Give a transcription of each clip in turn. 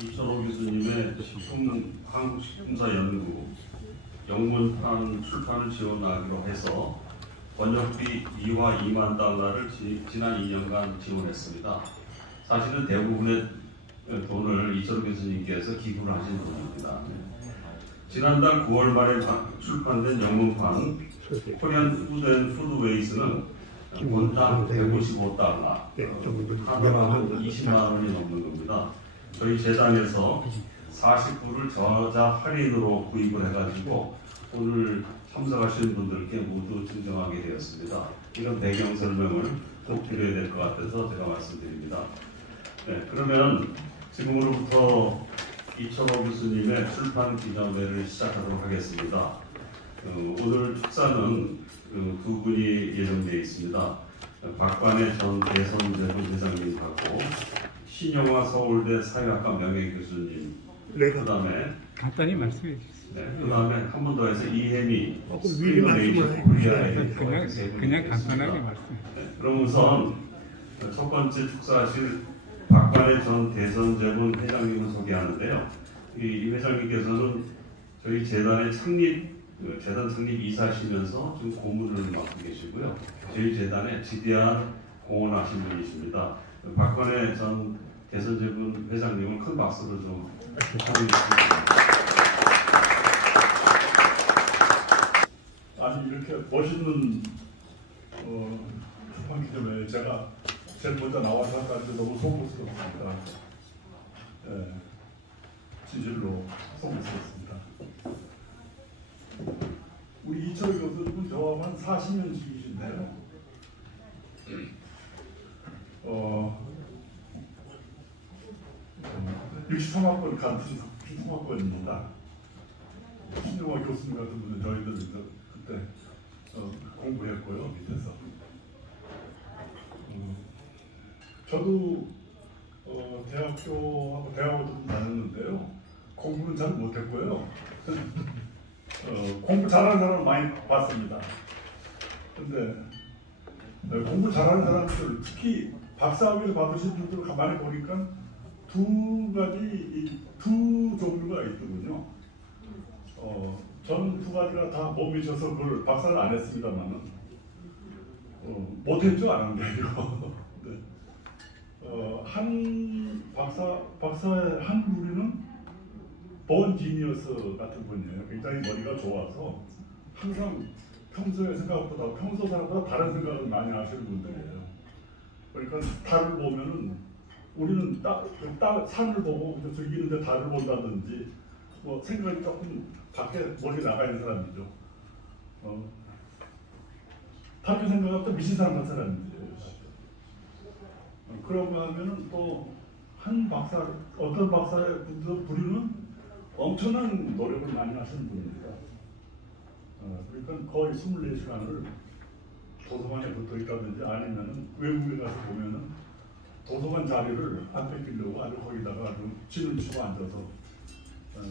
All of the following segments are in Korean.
이철호 교수님의 한국식품사연구 영문판 출판을 지원하기로 해서 번역비 2화 2만 달러를 지난 2년간 지원했습니다. 사실은 대부분의 돈을 이철호 교수님께서 기부를 하신 돈입니다. 지난달 9월 말에 출판된 영문판 코리안 푸드 앤 푸드 웨이스는 본당 155달러, 하나로 20만 원이 넘는 겁니다. 저희 재단에서 40부를 저자 할인으로 구입을 해가지고 오늘 참석하시는 분들께 모두 증정하게 되었습니다. 이런 배경 설명을 꼭 드려야 될 것 같아서 제가 말씀드립니다. 네, 그러면 지금으로부터 이철호 교수님의 출판 기념회를 시작하도록 하겠습니다. 오늘 축사는 두 분이 예정되어 있습니다. 박관의 전 대선대본 회장님하고 신영화 서울대 사회학과 명예교수님, 그 다음에 간단히 말씀해 주세요. 네, 그 다음에 한 번 더 해서 이혜미 미리 말씀을 그냥 간단하게 말씀해. 네, 그럼 우선 첫 번째 축사하실 박관의 전 대선대본 회장님을 소개하는데요. 이 회장님께서는 저희 재단의 재단 창립 이사시면서 지금 고문을 맡고 계시고요. 저희 재단에 지대한 공헌하신 분이십니다. 박관의 전 대선대본 회장님을 큰 박수로 좀 부탁드리겠습니다. 아니 이렇게 멋있는 출판 기념회에 제가 제일 먼저 나와서 할때 너무 송구스럽습니다. 네, 진실로 송구스럽습니다. 우리 이철호 교수님은 저하고 한 40년씩이신데요. 육식통합권 같은 통합권입니다. 신영화 교수님 같은 분은 저희들 그때 공부했고요, 밑에서. 저도 대학교하고 대학원도 다녔는데요. 공부는 잘 못했고요. 공부 잘하는 사람을 많이 봤습니다. 근데 공부 잘하는 사람들, 특히 박사학위를 받으신 분들을 가만히 보니까 두 종류가 있더군요. 전 두 가지가 다 못 미쳐서 그걸 박사를 안 했습니다만은 못했죠, 안 한 게 아니고. 네. 한 박사의 한 무리는 본 지니어스 같은 분이에요. 굉장히 머리가 좋아서 항상 평소의 생각보다 평소 사람보다 다른 생각을 많이 하시는 분들이에요. 그러니까 달을 보면은 우리는 산을 보고 즐기는데 달을 본다든지 뭐 생각이 조금 밖에 멀리 나가 있는 사람이죠. 다르게 생각하면 미친 사람 같은 사람이죠. 그런 거 하면은 또 한 박사, 어떤 박사의 부류는 엄청난 노력을 많이 하시는 분입니다. 그러니까 거의 24시간을 도서관에 붙어 있다든지 아니면은 외국에 가서 보면은 도서관 자리를 안 뺏기려고 아주 거기다가 진을 치고 앉아서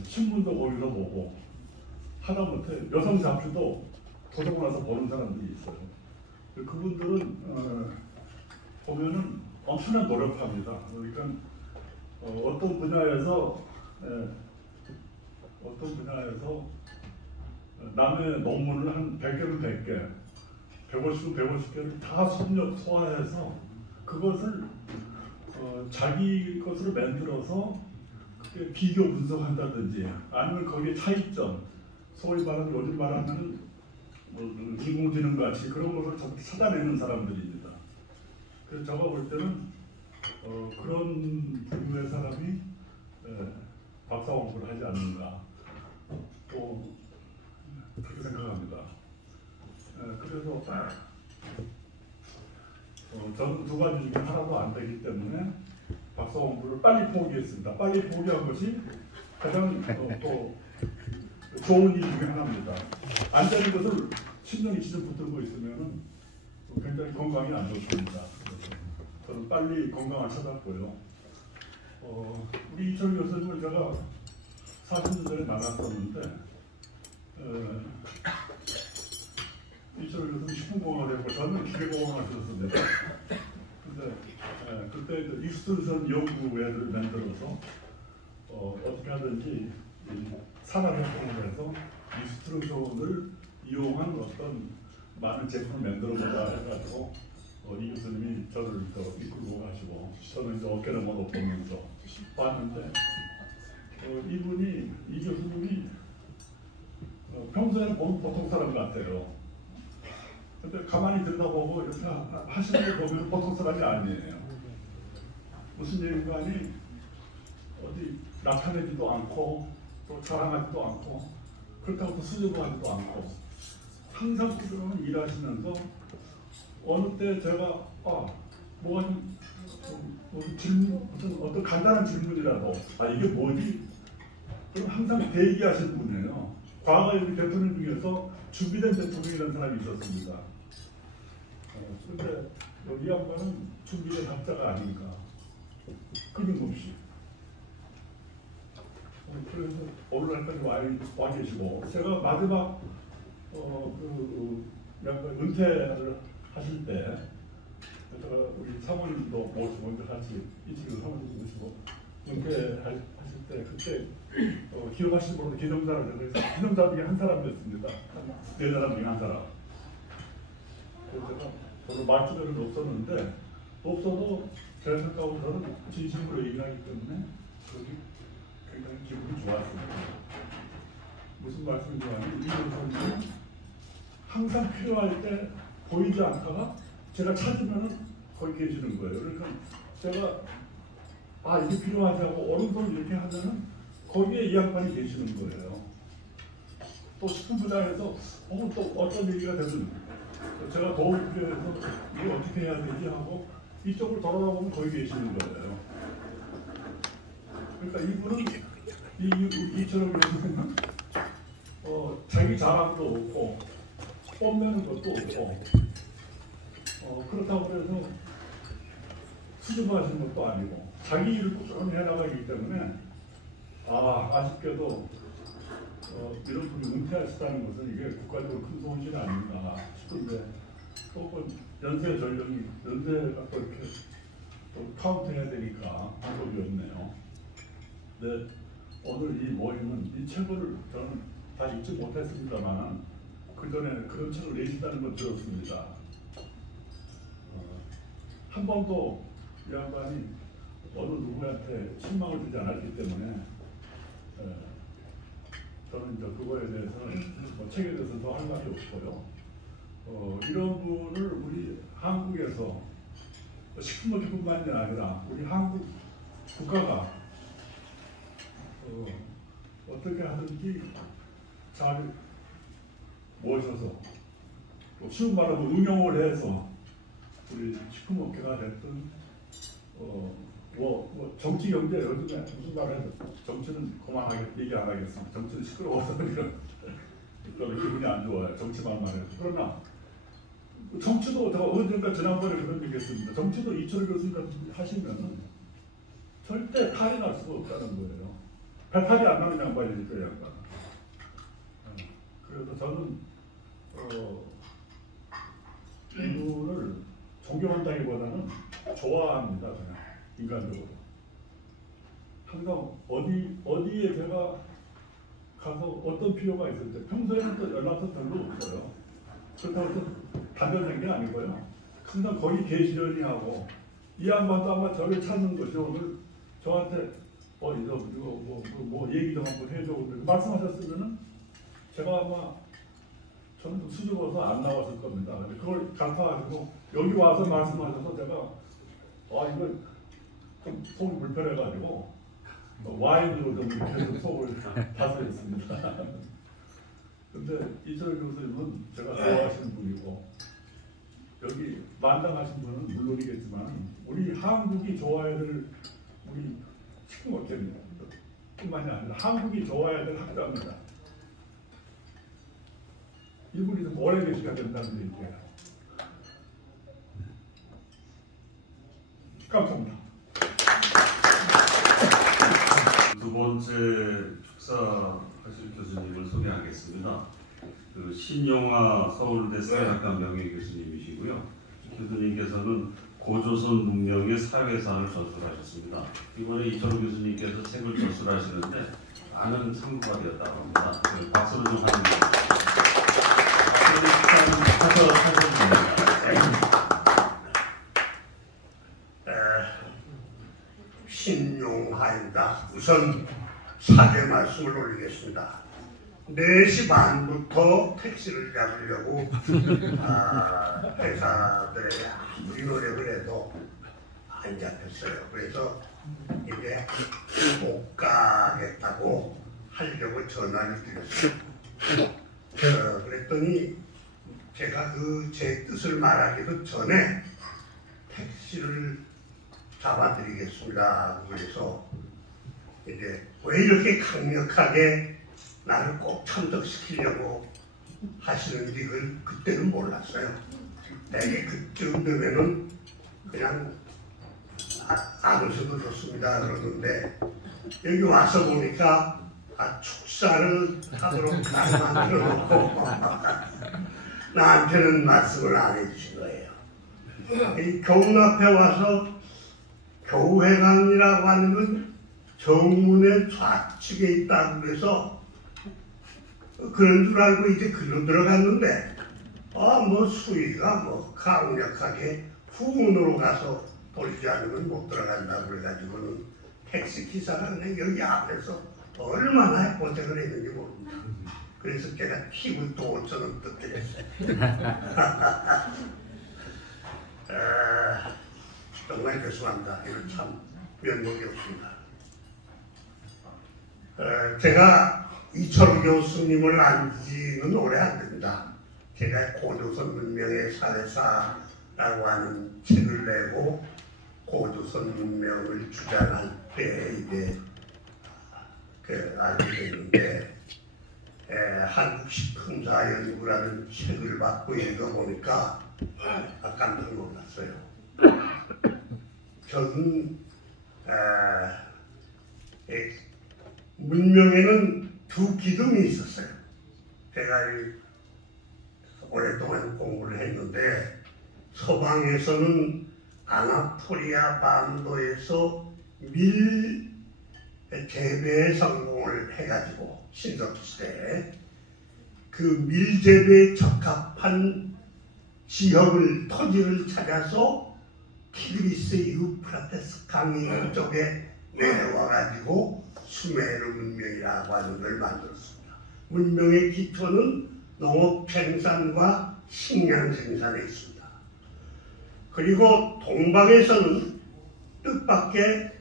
신문도 거기서 보고 하다못해 여성 잡지도 도서관 와서 보는 사람들이 있어요. 그분들은 보면은 엄청난 노력합니다. 그러니까 어떤 분야에서 남의 논문을 한 100개를 100개, 150은 150개를 다 소화해서 그것을 자기 것으로 만들어서 그게 비교 분석한다든지 아니면 거기에 차이점, 소위 말하는 요즘 말하면 인공지능 같이 그런 것을 찾아내는 사람들입니다. 그래서 제가 볼 때는 그런 부류의 사람이 박사 공부를 하지 않는가 또 그렇게 생각합니다. 그래서 저는 두 가지 중에 하나도 안 되기 때문에 박사 공부를 빨리 포기했습니다. 빨리 포기한 것이 가장 또 좋은 일 중에 하나입니다. 안 되는 것을 10년, 20년 붙들고 있으면 굉장히 건강이 안 좋습니다. 저는 빨리 건강을 찾았고요. 우리 이철호 교수님을 제가 40년 전에 만났었는데 이철호 교수님 식품공학을 했고 저는 기계공학을 하셨습니다. 근데 그때 익스텐션 연구회를 만들어서 콘텐츠라든지 산업혁명을 해서 익스트루전을 이용한 어떤 많은 제품을 만들어보자 해가지고 이 교수님이 저를 이끌고 가시고 저는 이제 어깨를 넘어보면서 봤는데 이 교수님이 평소에는 보면 보통 사람 같아요. 근데 가만히 들여다보고 이렇게 하시는 거 보면 보통 사람이 아니에요. 무슨 얘기인가니 어디 나타내지도 않고 또 자랑하지도 않고 그렇다고 또 수줍어하지도 않고 항상 그런 일하시면서 어느 때 제가 뭐가 좀 질문 무슨 어떤 간단한 질문이라도 이게 뭐지? 그럼 항상 대기하시는 분이에요. 과거에 우리 대통령 중에서 준비된 대통령이라는 사람이 있었습니다. 그런데 이 양반은 준비된 학자가 아닌가. 끊임없이. 그래서 오늘날까지 와 계시고 제가 마지막 양반 은퇴를 하실 때 제가 우리 사모님도 모시고 먼저 같이 이직을 사모님 모시고 은퇴하실 때 그때 기억하시는 분은 기념사를 그래서 기념사 중에 한 사람이었습니다. 네 사람 중에 한 사람. 그래서 제가 별로 말주변은 없어도 제 생각하고 저는 진심으로 얘기하기 때문에 그게 굉장히 기분이 좋았습니다. 무슨 말씀이냐면 이 교수님은 항상 필요할 때 보이지 않다가 제가 찾으면 거기 계시는 거예요. 그러니까 제가 이게 필요하지 하고 오른손 이렇게 하면은 거기에 이 양반이 계시는 거예요. 또 식품 분야에서 또 어떤 얘기가 되든 제가 도움이 필요해서 이거 어떻게 해야 되지 하고 이쪽을 돌아다보면 거기 계시는 거예요. 그러니까 이분은 이처럼 교수님은 자기 자랑도 없고 뽐내는 것도 없고 그렇다고 해서 수줍어하시는 것도 아니고 자기 일을 꾸준히 해나가기 때문에 아쉽게도 이런 분이 은퇴하시다는 것은 이게 국가적으로 큰 손실이 아닌가 싶은데 또 연세 연세가 또 이렇게 또 카운트해야 되니까 방법이 없네요. 근데 오늘 이 모임은 이 책을 저는 다 읽지 못했습니다만 그 전에 그런 책을 내신다는 걸 들었습니다. 한 번도 이 양반이 어느 누구한테 실망을 주지 않았기 때문에 저는 이제 그거에 대해서는 책에 대해서 더 할 말이 없고요. 이런 분을 우리 한국에서 식품업계뿐만이 아니라 우리 한국 국가가 어떻게 하든지 잘 모셔서 또 쉬운 말로 응용을 해서 우리 식품업계가 됐든 정치 경제 요즘에 무슨 말을 해도 정치는 그만하게 얘기 안 하겠습니다. 정치는 시끄러워서 이런 기분이 안 좋아요. 정치만 말해도. 그러나 정치도 제가 언젠가 지난번에 그런 얘기 했습니다. 정치도 이철 교수님 하시면은 절대 탈이 날 수가 없다는 거예요. 배탈이 안 나는 양반이니까 양반. 그래서 저는 이분을 존경한다기보다는 좋아합니다. 그냥 인간적으로. 항상 어디에 제가 가서 어떤 필요가 있을 때 평소에는 또 연락도 별로 없어요. 그렇다고 해서 단절된 게 아니고요. 항상 거기 계시려니 하고 이 양반도 아마 저를 찾는 것이 오늘 저한테 이거 얘기 좀 한번 해줘. 말씀하셨으면은 제가 아마 저는 좀 수줍어서 안 나왔을 겁니다. 근데 그걸 갚아가지고 여기 와서 말씀하셔서 제가 이거 좀 속이 불편해가지고 와인으로 좀 이렇게 좀 속을 다스렸습니다. 근데 이철 교수님은 제가 좋아하시는 분이고 여기 만당하신 분은 물론이겠지만 우리 한국이 좋아해야 될 우리 식품업계입니다. 뿐만이 아니라 한국이 좋아해야 될 학자입니다. 이분이 좀 오래 계셔야 된다는 얘기예요. 감사합니다. 두 번째 축사하실 교수님을 소개하겠습니다. 신용화 서울대 사회학과 명예교수님이시고요. 교수님께서는 고조선 문명의 사회사를 전술하셨습니다. 이번에 이철우 교수님께서 책을 전술하시는데 많은 참고가 되었다고 합니다. 박수를 좀 하십니다. 신용하입니다. 우선 사죄 말씀을 올리겠습니다. 4시 반부터 택시를 잡으려고 회사들에 아무리 노력을 해도 안 잡혔어요. 그래서 이제 못 가겠다고 하려고 전화를 드렸어요. 그랬더니 제가 제 뜻을 말하기도 전에 택시를 잡아드리겠습니다. 그래서 이제 왜 이렇게 강력하게 나를 꼭 참석시키려고 하시는지 그때는 몰랐어요. 대개 그쯤 되면은 그냥 안 오셔도 좋습니다 그러는데 여기 와서 보니까 축사를 하도록 날 만들어 놓고 나한테는 말씀을 안 해주신 거예요. 이 교문 앞에 와서 교회관이라고 하는 건 정문의 좌측에 있다고 그래서 그런 줄 알고 이제 글로 들어갔는데 수위가 강력하게 후문으로 가서 돌지 않으면 못 들어간다고 그래가지고는 택시기사가 그냥 여기 앞에서 얼마나 고생을 했는지 모릅니다. 그래서 제가 팁을 또 5,000원 더 드렸어요. 정말 죄송합니다. 이거 참 면목이 없습니다. 제가 이철우 교수님을 안 지는 오래 안 됩니다. 제가 고조선 문명의 사회사라고 하는 책을 내고 고조선 문명을 주장할 때 이제 알게 됐는데 한국식품사연구라는 책을 받고 읽어보니까 깜짝 놀랐어요. 저는 문명에는 두 기둥이 있었어요. 제가 오랫동안 공부를 했는데 서방에서는 아나토리아 반도에서 밀 재배에 성공을 해가지고 신석시대에 그 밀재배에 적합한 지역을 토지를 찾아서 티그리스 유프라테스 강이 쪽에 내려와가지고 수메르 문명이라고 하는 걸 만들었습니다. 문명의 기초는 농업 생산과 식량 생산에 있습니다. 그리고 동방에서는 뜻밖의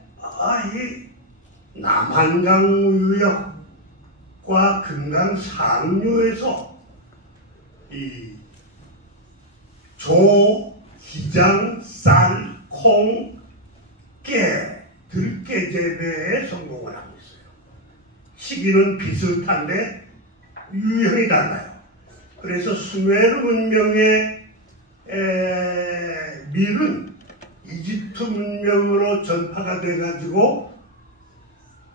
이 남한강 유역과 금강 상류에서 이 조, 기장, 쌀, 콩, 깨, 들깨 재배에 성공을 하고 있어요. 시기는 비슷한데 유형이 달라요. 그래서 수메르 문명의 밀은 이집트 문명으로 전파가 돼가지고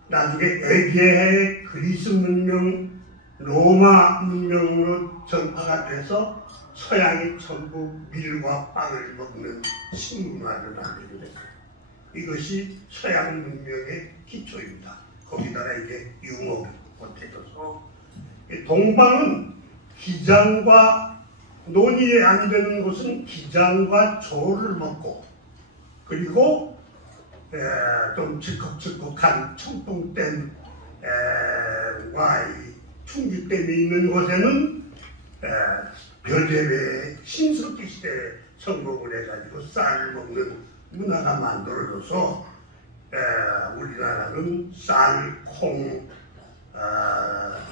나중에 에게해 그리스 문명, 로마 문명으로 전파가 돼서 서양이 전부 밀과 빵을 먹는 식문화를 만들게 됐어요. 이것이 서양 문명의 기초입니다. 거기다가 이제 융업이 보태져서 동방은 기장과 논이 안 되는 곳은 기장과 조를 먹고 그리고 좀 질컥질컥한 청동댐과 충주댐이 있는 곳에는 별재배 신석기 시대에 성공을 해가지고 쌀을 먹는 문화가 만들어져서 우리나라는 쌀, 콩,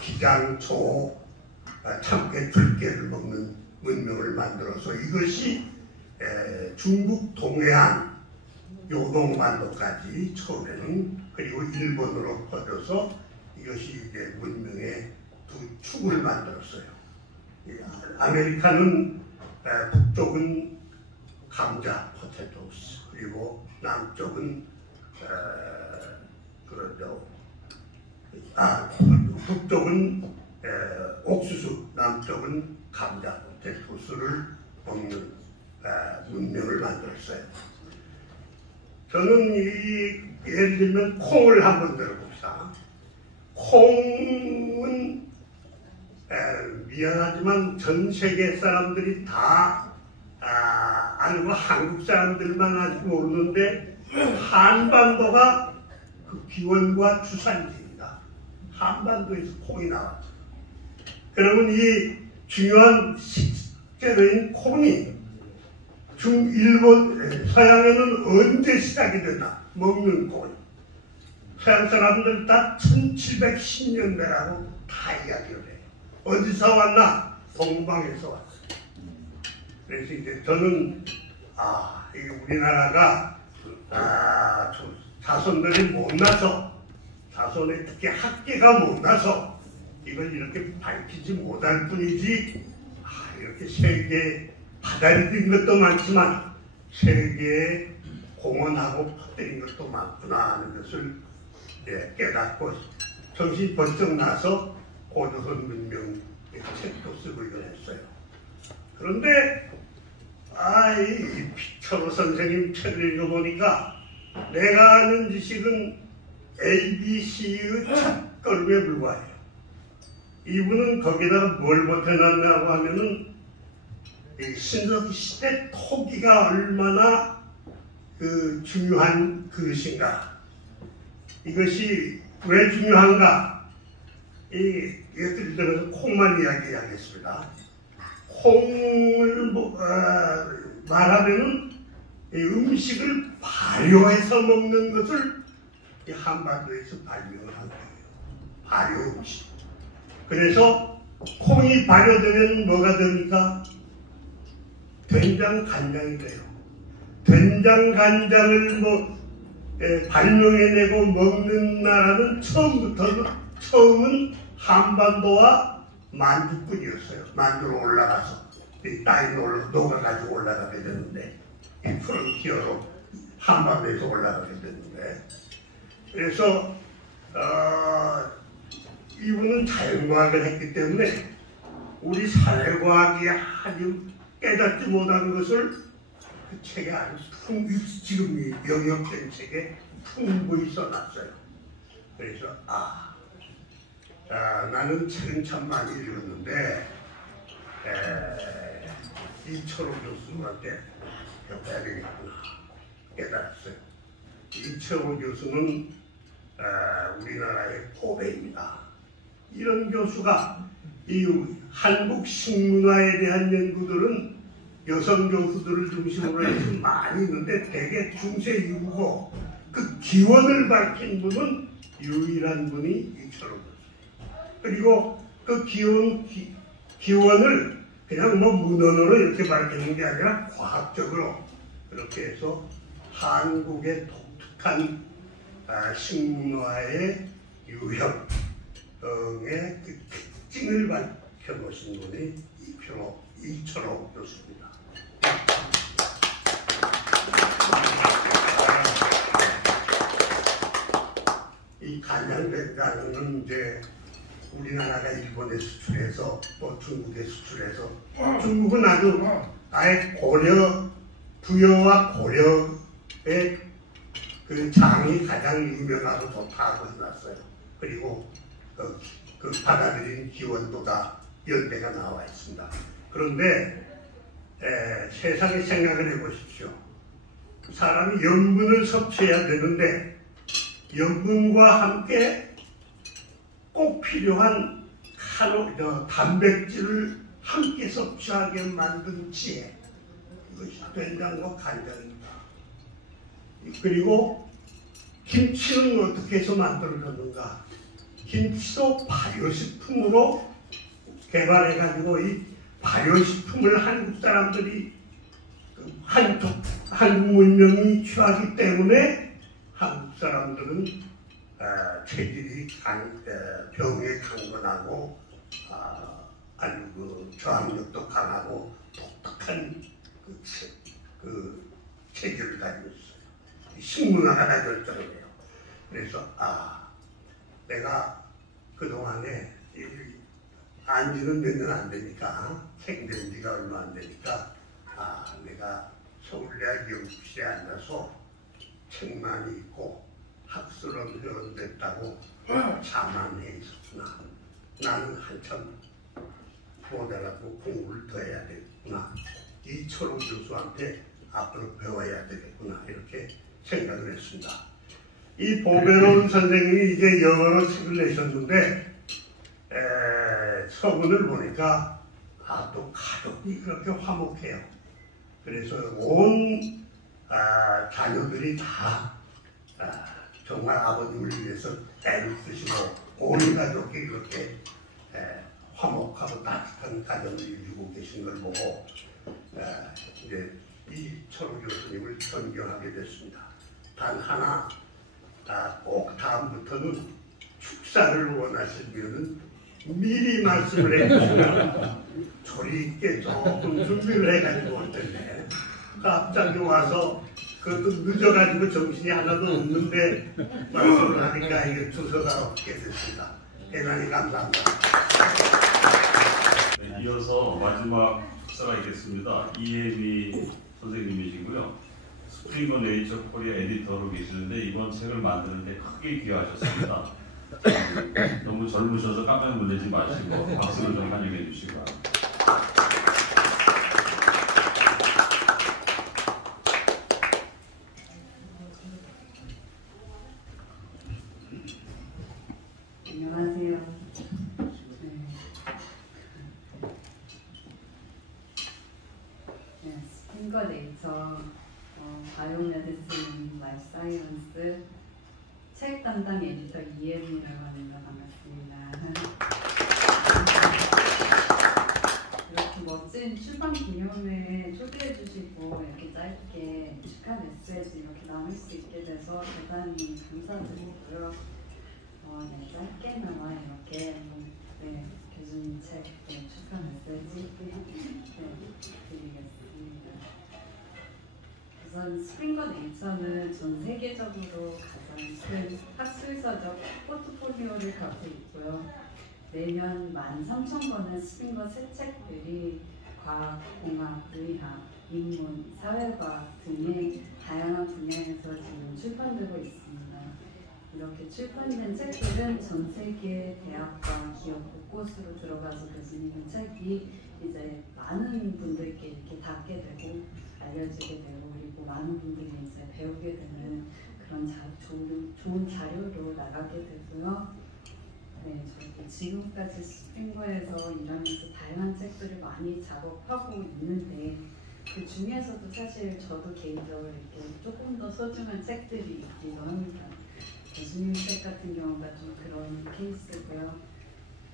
기장, 조, 참깨, 들깨를 먹는 문명을 만들어서 이것이 중국 동해안 요동반도까지 처음에는 그리고 일본으로 퍼져서 이것이 이제 문명의 두 축을 만들었어요. 아메리카는 북쪽은 감자, 포테토스 그리고 남쪽은 북쪽은 옥수수, 남쪽은 감자, 포테토스를 먹는 문명을 만들었어요. 저는 예를 들면 콩을 한번 들어봅시다. 콩은 미안하지만 전 세계 사람들이 다 알고 한국 사람들만 아직 모르는데 한반도가 그 기원과 주산지입니다. 한반도에서 콩이 나왔죠. 그러면 이 중요한 식재료인 콩이 일본, 서양에는 언제 시작이 됐나? 먹는 콩이. 서양 사람들 다 1710년대라고 다 이야기를 해요. 어디서 왔나? 동방에서 왔어요. 그래서 이제 저는 이 우리나라가 자손들이 못나서 자손의 특히 학계가 못나서 이걸 이렇게 밝히지 못할 뿐이지 이렇게 세계에 받아들인 것도 많지만 세계에 공헌하고 퍼뜨린 것도 많구나 하는 것을 깨닫고 정신 번쩍 나서 고조선 문명 책도 쓰고 이걸 했어요. 그런데 이 피처로 선생님 책을 읽어보니까 내가 아는 지식은 ABC의 첫 걸음에 불과해요. 이분은 거기다가 뭘 보태놨냐고 하면은 신석 시대 토기가 얼마나 중요한 그릇인가. 이것이 왜 중요한가? 예를 들어서 콩만 이야기하겠습니다. 콩을 말하면은 음식을 발효해서 먹는 것을 한반도에서 발명을 한 거예요. 발효 음식. 그래서 콩이 발효되면 뭐가 됩니까? 된장 간장이 돼요. 된장 간장을 발명해내고 먹는 나라는 처음은 한반도와 만주뿐이었어요. 만주로 올라가서 땅이 녹아가지고 올라가게 됐는데 이 프론티어로 한반도에서 올라가게 됐는데 그래서 이분은 자연과학을 했기 때문에 우리 사회과학이 아주 깨닫지 못한 것을 그 책에 아주 지금 영역된 책에 풍부히 써놨어요. 그래서 나는 책은 참 많이 읽었는데 이철호 교수한테 배워야 되겠구나 깨달았어요. 이철호 교수는 우리나라의 고배입니다. 이런 교수가 이 한국 식문화에 대한 연구들은 여성 교수들을 중심으로 해서 많이 있는데 대개 중세 이후고 그 기원을 밝힌 분은 유일한 분이 이철호 교수. 그리고 그 기원을 그냥 문헌으로 이렇게 밝히는 게 아니라 과학적으로 그렇게 해서 한국의 독특한 식문화의 유형 의 그 특징을 밝혀놓으신 분이 이철호 교수입니다. 이 간장된장은 이제 우리나라가 일본에 수출해서 중국에 수출해서 중국은 아예 부여와 고려의 그 장이 가장 유명하고 좋다고 해놨어요. 그리고 그 받아들인 기원도가 연대가 나와 있습니다. 그런데 세상에 생각을 해보십시오. 사람이 염분을 섭취해야 되는데 염분과 함께 꼭 필요한 단백질을 함께 섭취하게 만든 지혜, 이것이 된장과 간장입니다. 그리고 김치는 어떻게 해서 만들어졌는가? 김치도 발효식품으로 개발해가지고 이 발효식품을 한국 사람들이 한국 문명이 취하기 때문에 한국 사람들은 체질이 병에 강건하고 아주 저항력도 강하고 독특한 그 체질을 가지고 있어요. 식문화가 다 결정해요. 그래서 내가 그동안에 안지는 몇 년 안 되니까 생된 지가 얼마 안 되니까 내가 서울대학 연구실에 앉아서 책만 읽고 학술은 회원됐다고 자만해 있었구나. 나는 한참 보다라도 공부를 더 해야 되겠구나. 이철호 교수한테 앞으로 배워야 되겠구나. 이렇게 생각을 했습니다. 이 보배로운 선생님이 이제 영어로 책을 내셨는데 서문을 보니까 또 가족이 그렇게 화목해요. 그래서 온 자녀들이 다 정말 아버님을 위해서 애를 쓰시고 온 가족이 그렇게 화목하고 따뜻한 가정을 이루고 계신 걸 보고 이제 이철호 교수님을 존경하게 됐습니다. 단 하나 꼭 다음부터는 축사를 원하시면 미리 말씀을 해주시면 조리 있게 조금 준비를 해가지고 올 텐데 갑자기 와서 그것도 늦어가지고 정신이 하나도 없는데 말씀을 하니까 이게 주소가 없게 됐습니다. 대단히 감사합니다. 네, 이어서 마지막 축사가 있겠습니다. 이혜미 선생님이시고요. 스프링거 네이처 코리아 에디터로 계시는데 이번 책을 만드는데 크게 기여하셨습니다. 너무 젊으셔서 깜짝 놀라지 마시고 박수로 좀 환영해 주시기 바랍니다. 안녕하세요. 스프링거 네이처 바이오메디슨 라이프 사이언스 책 담당 에디터 이혜미라고 합니다. 반갑습니다. 이렇게 멋진 출판 기념회에 초대해 주시고 이렇게 짧게 축하 메시지 이렇게 나눌 수 있게 돼서 대단히 감사드리고요. 짧게나마 이렇게 교수님 책 축하 메시지 드리겠습니다. 우선 스프링거 네이처는 전 세계적으로 가장 큰 학술서적 포트폴리오를 갖고 있고요. 매년 13,000권의 스프링거 새 책들이 과학, 공학, 의학, 인문, 사회과학 등의 다양한 분야에서 지금 출판되고 있습니다. 이렇게 출판된 책들은 전 세계 대학과 기업 곳곳으로 들어가서 교수님의 책이 이제 많은 분들께 이렇게 닿게 되고 알려지게 되고 그리고 많은 분들이 이제 배우게 되는 그런 좋은 자료로 나가게 되고요. 저희도 지금까지 스프링거에서 일하면서 다양한 책들을 많이 작업하고 있는데 그 중에서도 사실 저도 개인적으로 이렇게 조금 더 소중한 책들이 있기도 합니다. 교수님 책 같은 경우가 좀 그런 케이스고요.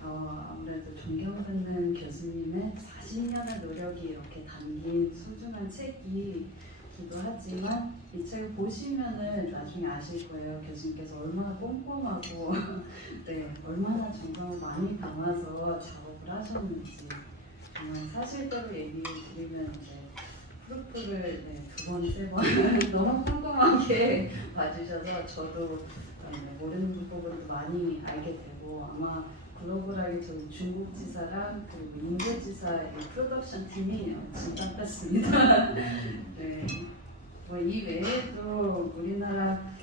아무래도 존경받는 교수님의 40년의 노력이 이렇게 담긴 소중한 책이기도 하지만 이 책을 보시면은 나중에 아실 거예요. 교수님께서 얼마나 꼼꼼하고 얼마나 정성을 많이 담아서 작업을 하셨는지 정말 사실대로 얘기를 드리면 이제 프루프를 2번, 3번 너무 꼼꼼하게 봐주셔서 저도 모르는 부분도 많이 알게 되고 아마 글로벌하게 저희 중국 지사랑 그리고 인도 지사의 프로덕션 팀이 진짜 뺐습니다. 이 외에도 우리나라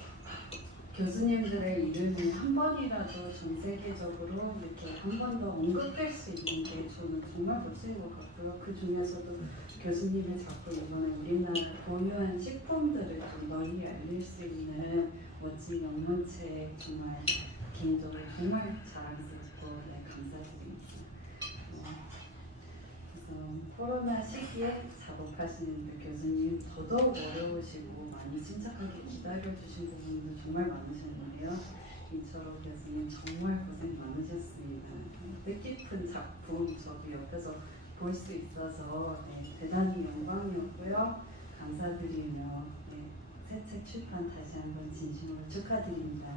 교수님들의 이름이 한 번이라도 전 세계적으로 이렇게 한 번 더 언급할 수 있는 게 저는 정말 멋진 것 같고요. 그 중에서도 교수님이 자꾸 이번에 우리나라 고유한 식품들을 좀 널리 알릴 수 있는 멋진 영문책 정말 개인적으로 정말 자랑스럽고 감사드립니다. 그래서 코로나 시기에 작업하시는 그 교수님 더더욱 어려우시고 많이 침착하게 기다려주신 부분도 정말 많으셨는데요. 이철호 교수님 정말 고생 많으셨습니다. 뜻깊은 작품 저도 옆에서 볼 수 있어서 대단히 영광이었고요. 감사드리며 새 책 출판 다시 한번 진심으로 축하드립니다.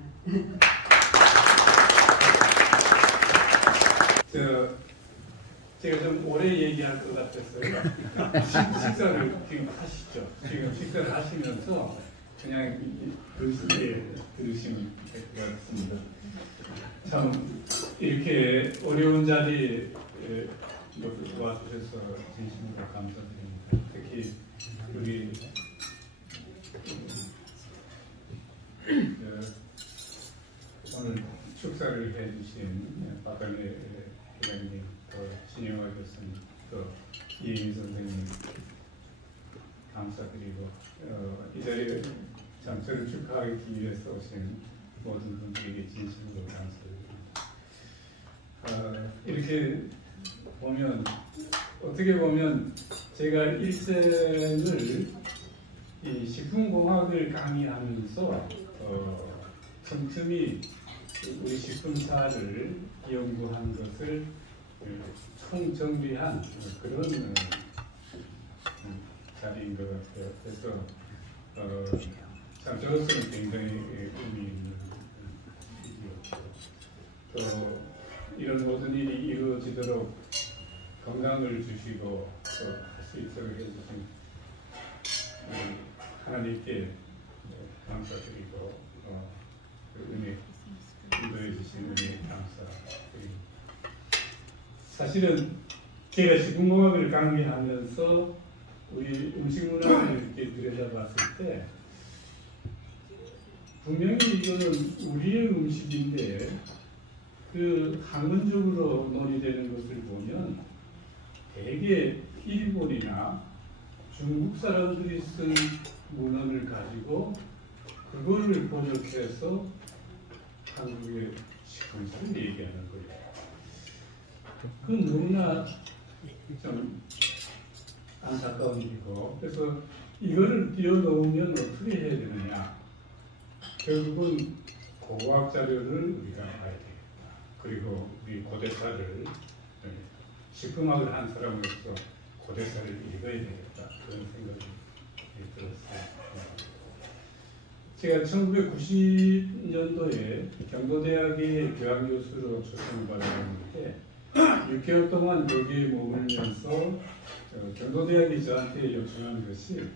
제가 좀 오래 얘기할 것 같았어요. 식사를 지금 하시죠. 지금 식사를 하시면서 그냥 들으시면 될 것 같습니다. 참 이렇게 어려운 자리에 와주셔서 진심으로 감사드립니다. 특히 특히 우리 오늘 축사를 해주신 박근혜 회장님, 또 신영화 교수님, 또 이혜민 선생님 감사드리고 이 자리에 참 저를 축하하기 위해서 오신 모든 분들에게 진심으로 감사드립니다. 이렇게 보면 어떻게 보면 제가 일생을 이 식품공학을 강의하면서 틈틈이 우리 식품사를 연구한 것을 총정리한 그런 자리인 것 같아요. 그래서 참 저로서는 굉장히 의미 있는 일이었고, 또 이런 모든 일이 이루어지도록 건강을 주시고 또 할 수 있도록 해주신 하나님께 감사드리고 은혜 인도해 주신 은혜 감사드립니다. 사실은 제가 식품공학을 강의하면서 우리 음식 문화를 이렇게 들여다봤을 때 분명히 이거는 우리의 음식인데 그 학문적으로 논의되는 것을 보면 대개 일본이나 중국 사람들이 쓴 문헌을 가지고 그거를 번역해서 한국의 식품사를 얘기하는 거예요. 그건 너무나 좀 안타까운 일이고, 그래서 이거를 띄워놓으면 어떻게 해야 되느냐. 결국은 고고학 자료를 우리가 봐야 되겠다. 그리고 우리 고대사를 식품학을 한 사람으로서 고대사를 읽어야 되겠다. 그런 생각이 들었어요. 제가 1990년도에 경도대학의 교양교수로 초청을 받았는데 6개월 동안 거기에 머물면서 경도대학이 저한테 요청한 것이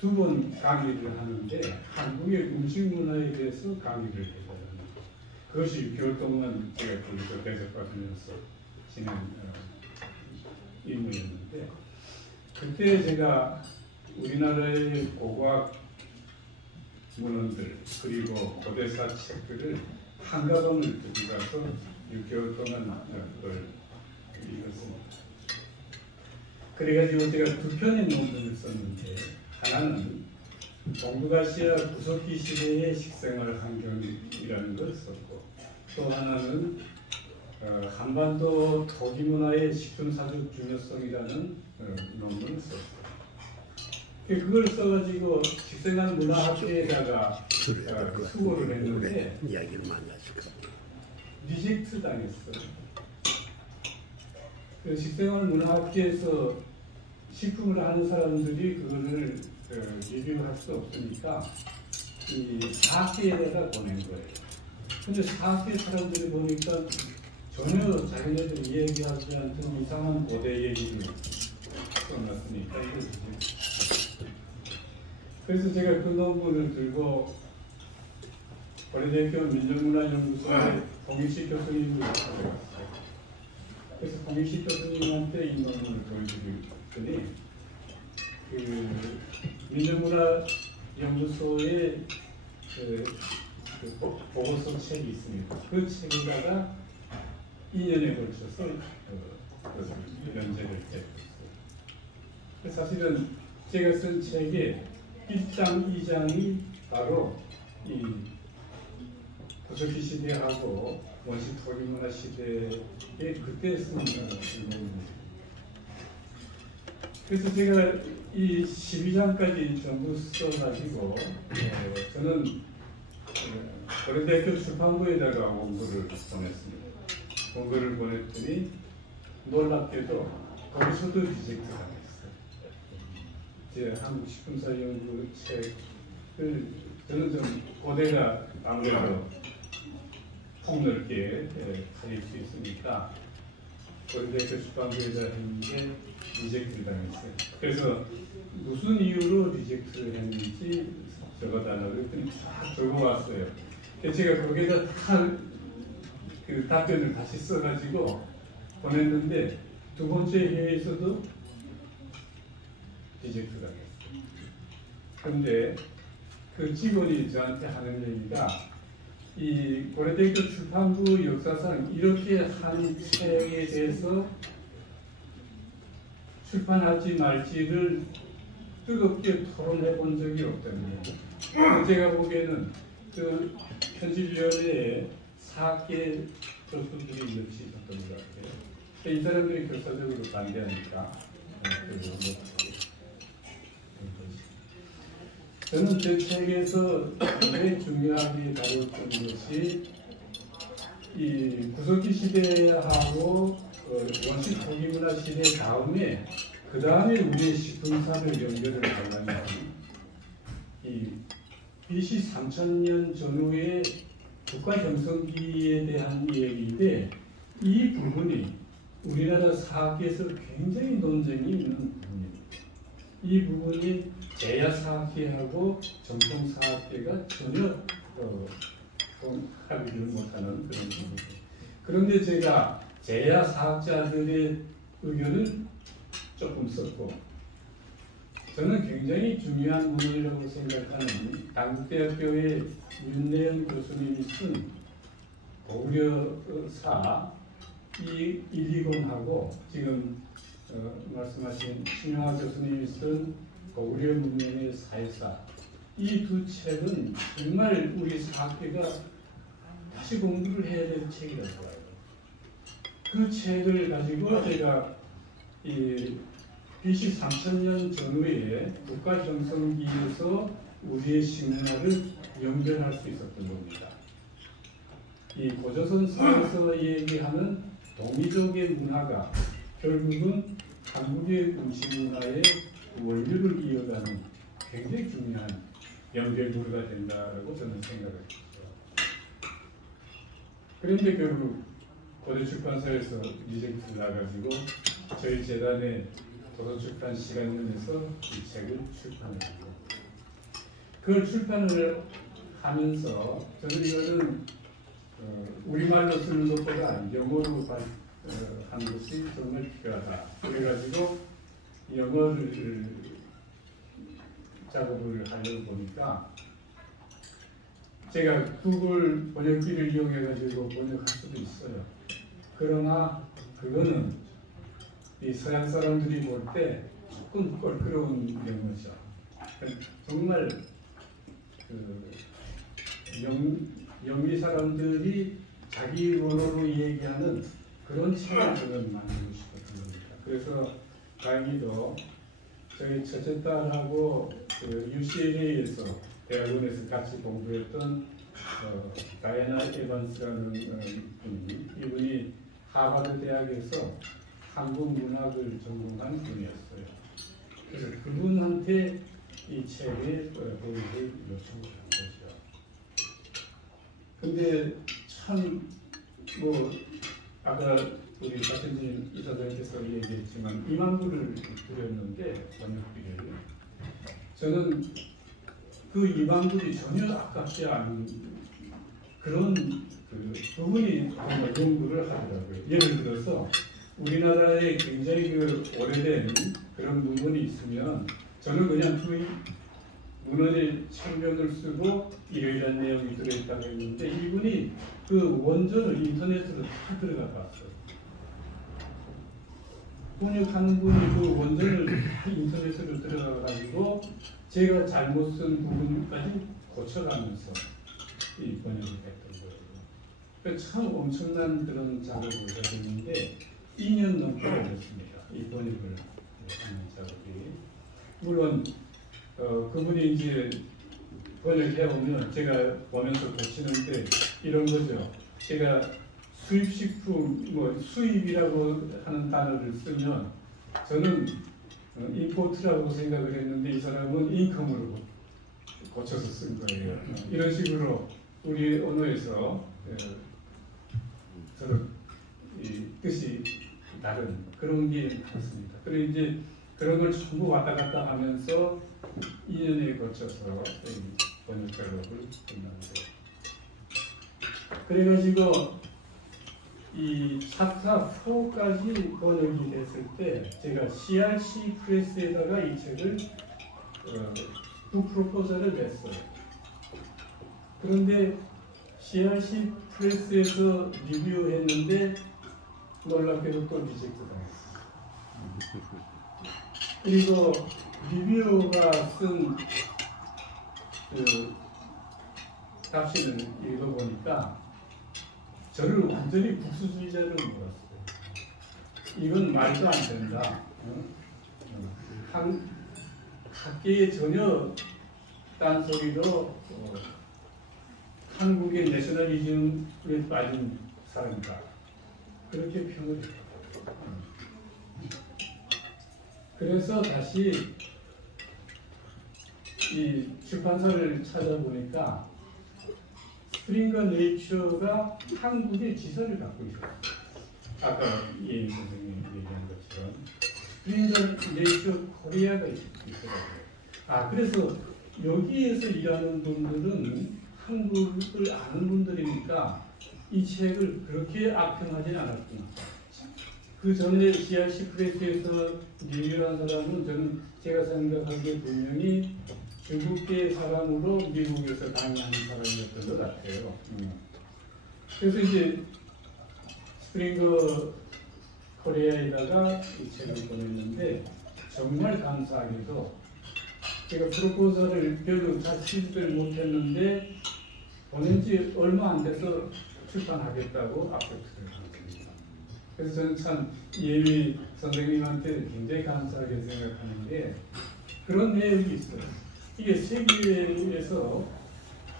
2번 강의를 하는데 한국의 음식 문화에 대해서 강의를 해달라는 것. 그것이 6개월 동안 제가 거기서 대접받으면서 지낸 임무였는데, 그때 제가 우리나라의 고고학 문헌들 그리고 고대사 책들을 한가방을 들고 가서 6개월 동안 그걸 읽었습니다. 그래가지고 제가 2편의 논문을 썼는데, 하나는 동북아시아 구석기 시대의 식생활 환경이라는 걸 썼고, 또 하나는 한반도 토기 문화의 식품사적 중요성이라는 논문을 썼어요. 그걸 써가지고 식생활 문화학회에다가 수고를 했는데 리젝트 당했어요. 그 식생활 문화학회에서 식품을 하는 사람들이 그거를 리뷰할 수 없으니까 이 사학회에다가 보낸 거예요. 근데 사학회 사람들이 보니까 전혀 자기네들이 얘기하지 않던 이상한 고대 얘기를 써놨으니까 이거 그래서 제가 그 논문을 들고 고려대학교 민족문화연구소에 봉익식 교수님을 찾아갔어요. 그래서 봉익식 교수님한테 이 논문을 보여드렸더니 그 민족문화연구소에 그 보고서 책이 있습니다. 그 책에다가 2년에 걸쳐서 연재를 했어요. 사실은 제가 쓴 책의 1장, 2장이 바로 이 구석기 시대하고 원시 토기문화 시대에 그때 쓴 논문입니다. 그래서 제가 이 12장까지 전부 써가지고 저는 고려대학교 출판부에다가 원고를 보냈습니다. 원고를 보냈더니 놀랍게도 거기서도 리젝트 당했어요. 제 한국 식품사 연구 책을 저는 좀 고대가 아무래도 폭넓게 팔릴 수 있으니까 고려대학교 출판부에다 했는데 리젝트를 당했어요. 그래서 무슨 이유로 리젝트를 했는지 적어달라고 했더니 쫙 적어왔어요. 제가 거기에다 다 그 답변을 다시 써가지고 보냈는데 두 번째 회의에서도 리젝트가 됐어요. 그런데 그 직원이 저한테 하는 얘기가 이 고려대학교 출판부 역사상 이렇게 한 책에 대해서 출판할지 말지를 뜨겁게 토론해 본 적이 없다는 거예요. 제가 보기에는 그 편집위원회에 4개 교수들이 역시 있었던 것 같아요. 이 사람들이 결사적으로 반대하니까 저는 제 책에서 굉장히 중요하게 다뤘던 것이 이 구석기 시대하고 원시 토기문화 시대 다음에 그 다음에 우리의 식품산을 연결을 하려면 이 BC 3000년 전후의 국가 형성기에 대한 얘기인데 이 부분이 우리나라 사학계에서 굉장히 논쟁이 있는 부분입니다. 이 부분이 제야 사학계하고 정통 사학계가 전혀 합의를 못하는 그런 부분입니다. 그런데 제가 제야 사학자들의 의견을 조금 썼고 저는 굉장히 중요한 문헌이라고 생각하는 당국대학교의 윤내연 교수님이 쓴 고구려사 120하고 지금 말씀하신 신영하 교수님이 쓴 고구려 문명의 사회사 이 두 책은 정말 우리 사학계가 다시 공부를 해야 될 책이라고 봐요. 그 책을 가지고 제가 이 BC 3000년 전후에 국가 형성기에서 우리의 식문화를 연결할 수 있었던 겁니다. 이 고조선사에서 얘기하는 동이족의 문화가 결국은 한국의 음식 문화의 원류를 이어가는 굉장히 중요한 연결고리가 된다고 저는 생각을 했죠. 그런데 결국 고대출판사에서 리젝트를 나가지고 저희 재단의 도서출판 시간연에서 이 책을 출판했고 그걸 출판을 하면서 저는 이거는 우리말로 쓰는 것보다 영어로 하는 것이 정말 필요하다. 그래가지고 영어를 작업을 하려고 보니까 제가 구글 번역기를 이용해가지고 번역할 수도 있어요. 그러나 그거는 이 서양 사람들이 볼 때 조금 껄끄러운 영어죠. 정말 영미 사람들이 자기 언어로 얘기하는 그런 책을 저는 만들고 싶었던 겁니다. 그래서 다행히도 저희 첫째 딸하고 UCLA에서 대학원에서 같이 공부했던 다이애나 에반스라는 분이 이분이 하버드 대학에서 한국 문학을 전공한 분이었어요. 그래서 그분한테 이 책의 도움을 요청을 한 거죠. 근데 참 아까 우리 박현진 이사장께서 얘기했지만 2만 불을 드렸는데 번역비를 저는 그 2만 불이 전혀 아깝지 않은 그런 부분이 정말 연구를 하더라고요. 예를 들어서 우리나라에 굉장히 오래된 그런 문헌이 있으면 저는 그냥 그 문헌의 책면을 쓰고 이러이러한 내용이 들어있다고 했는데 이분이 그 원전을 인터넷으로 다 들어가 봤어요. 번역하는 분이 그 원전을 다 인터넷으로 들어가가지고 제가 잘못 쓴 부분까지 고쳐가면서 이 번역을 했던 거예요. 그러니까 참 엄청난 그런 작업을 했는데 2년 넘게 걸렸습니다. 이 번역을 하는 작업이. 물론 그분이 이제 번역해오면 제가 보면서 고치는데 이런 거죠. 제가 수입식품, 수입이라고 하는 단어를 쓰면 저는 임포트라고 생각을 했는데 이 사람은 인컴으로 고쳐서 쓴 거예요. 이런 식으로 우리 언어에서 서로 뜻이 다른 그런 게 많습니다. 그리고 이제 그런 걸 전부 왔다 갔다 하면서 2년에 거쳐서 번역 작업을 끝났는데 그래가지고 이 챕터 4까지 번역이 됐을 때 제가 CRC 프레스에다가 이 책을 북 프로포저를 냈어요. 그런데 CRC 프레스에서 리뷰했는데 놀랍게도 또 리젝트 당했어요. 그리고 리뷰어가 쓴 답신을 읽어보니까 저를 완전히 국수주의자로 몰았어요. 이건 말도 안 된다. 학계에 전혀 딴소리로 한국의 내셔널리즘에 빠진 사람이다. 그렇게 평을 했어요. 그래서 다시 이 출판사를 찾아보니까 스프링거 네이처가 한국의 지서를 갖고 있어요. 아까 이혜인 선생님이 얘기한 것처럼 스프링거 네이처 코리아가 있더라고요. 그래서 여기에서 일하는 분들은 한국을 아는 분들이니까 이 책을 그렇게 악평하지 않았구나. 그 전에 CRC 프레스에서 리뷰한 사람은 저는 제가 생각하기에 분명히 중국계 사람으로 미국에서 강의하는 사람이었던 것 같아요. 그래서 이제 스프링거 코리아에다가 이 책을 보냈는데 정말 감사하게도 제가 프로포저를 별로 잘 시도를 못했는데 보낸 지 얼마 안 돼서 출판하겠다고 압력을 했습니다. 그래서 저는 참 예미 선생님한테 굉장히 감사하게 생각하는 게 그런 내용이 있어요. 이게 세계에서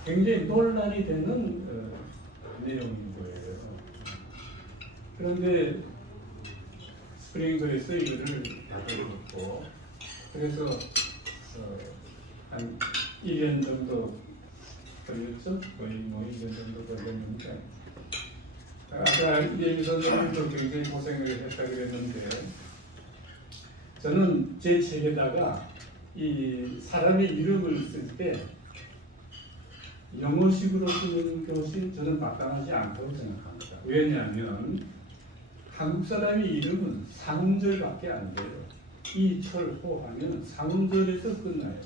굉장히 논란이 되는 내용인 거예요. 그런데 스프링거에서 이거를 받아들였고 그래서 한 1년 정도 걸렸죠? 거의 뭐 1년 정도 걸렸는데 아까 예미 선생님도 굉장히 고생을 했다 그랬는데 저는 제 책에다가 이 사람의 이름을 쓸 때 영어식으로 쓰는 것이 저는 마땅하지 않다고 생각합니다. 왜냐하면 한국 사람의 이름은 상음절밖에 안 돼요. 이철호 하면 상음절에서 끝나요.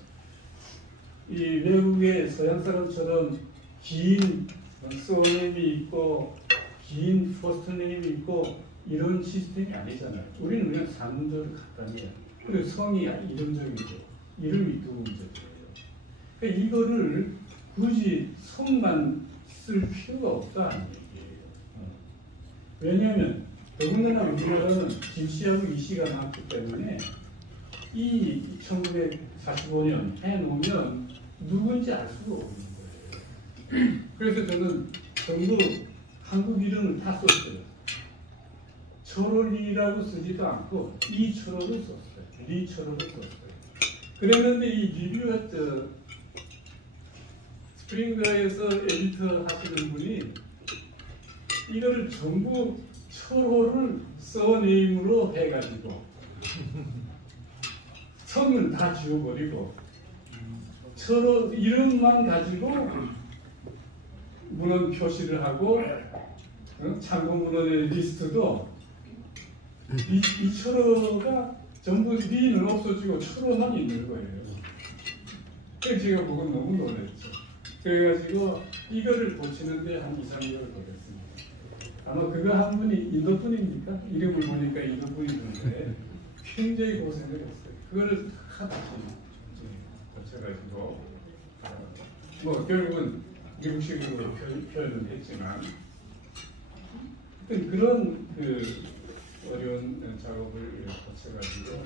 이 외국의 서양 사람처럼 긴 서네임이 있고 긴 퍼스트네임이 있고 이런 시스템이 아니잖아요. 우리는 그냥 상음절을 갖다 내요. 그리고 성이 이름적이고 이름이 두음적이에요. 그러니까 이거를 굳이 성만 쓸 필요가 없다는 얘기예요. 왜냐하면 더군다나 우리나라는 김씨하고 이씨가 나왔기 때문에 이 1945년 해놓으면 누군지 알 수가 없는 거예요. 그래서 저는 전부 한국 이름을 다 썼어요. 철원리라고 쓰지도 않고 이철호를 썼어요. 리철호를 썼어요. 그랬는데 이 리뷰했던 스프링거에서 에디터 하시는 분이 이거를 전부 철호를 서네임으로 해가지고 성은 다 지워버리고 철호 이름만 가지고 문헌 표시를 하고 참고 문헌의 리스트도 이 철호가 전부 리는 없어지고 철호만 있는 거예요. 그래서 제가 보고 너무 놀랐죠. 그래가지고 이거를 고치는데 한 2, 3개월 걸렸습니다. 아마 그거 한 분이 인도분입니까? 이름을 보니까 인도분이던데 굉장히 고생을 했어요. 그거를 다 다시 고쳐가지고 뭐 결국은 미국식으로 표현을 했지만 그런 어려운 작업을 거쳐가지고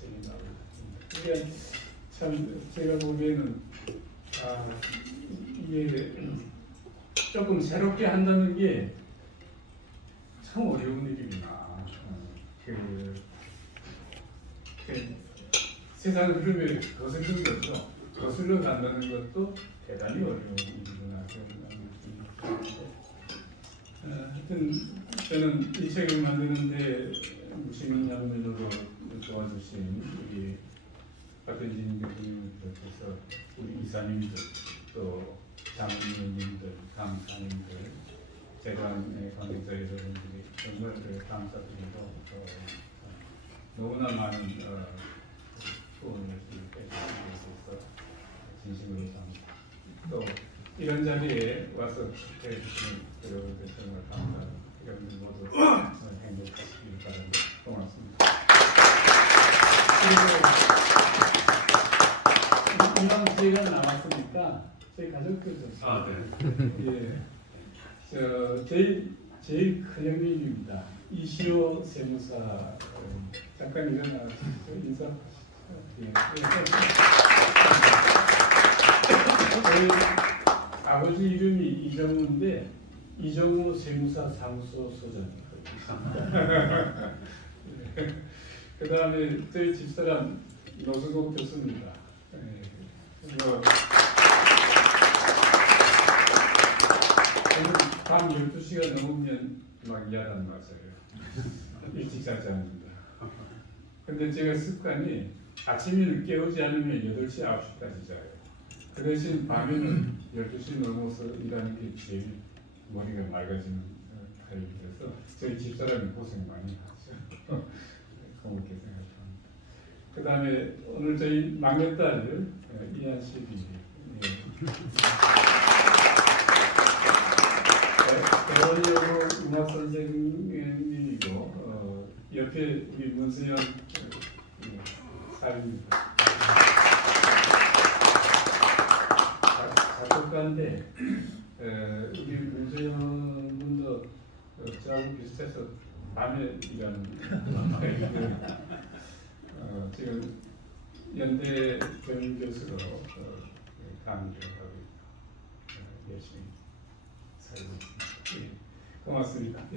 책이 나왔습니다. 그게 참 제가 보기에는 이게 조금 새롭게 한다는 게 참 어려운 일이구나. 세상 흐름에 거슬러 거죠. 거슬러 간다는 것도 대단히 어려운 일이구나. 하여튼 저는 이 책을 만드는데 무심양면으로 도와주신 우리 박현진 교수님을 비롯해서 우리 이사님들 또 장로님들, 강사님들 재단 관계자 여러분들이 정말 감사드리고 너무나 많은 후원을 해주셔서 진심으로 감사합니다. 또 이런 자리에 와서 축하해주시는 여러분들 정말 감사합니다. 여러분들 모두 행복하시길 바랍니다. 고맙습니다. 그리고 이런 기회가 나왔으니까 저희 가족들 좀 네. 예, 제일 큰 형님입니다. 이시호 세무사 잠깐 일어나주시죠. 인사하시죠. 예. 저희 아버지 이름이 이정우인데 이정우 세무사 사무소 소장입니다. 그 다음에 저희 집사람 노수국 교수입니다. 밤 12시가 넘으면 막 야단 맞아요. 일찍 자지 않는다. 근데 제가 습관이 아침에는 깨우지 않으면 8시, 9시까지 자요. 그 대신 밤에는 12시 넘어서 일하는 게 제일 머리가 맑아지는 타입이라서 저희 집사람이 고생 많이 하죠. 고맙게 생각합니다. 그 다음에 오늘 저희 막내딸 이한식이 대원여고 음악 선생님이고 옆에 우리 문세영 사입니다. 작곡가인데 우리 문세영 분도 저하고 비슷해서 밤에 일하는 지금 연대 교수로 강의를 하고 열심히 살고 있습니다. 예, 고맙습니다. 예.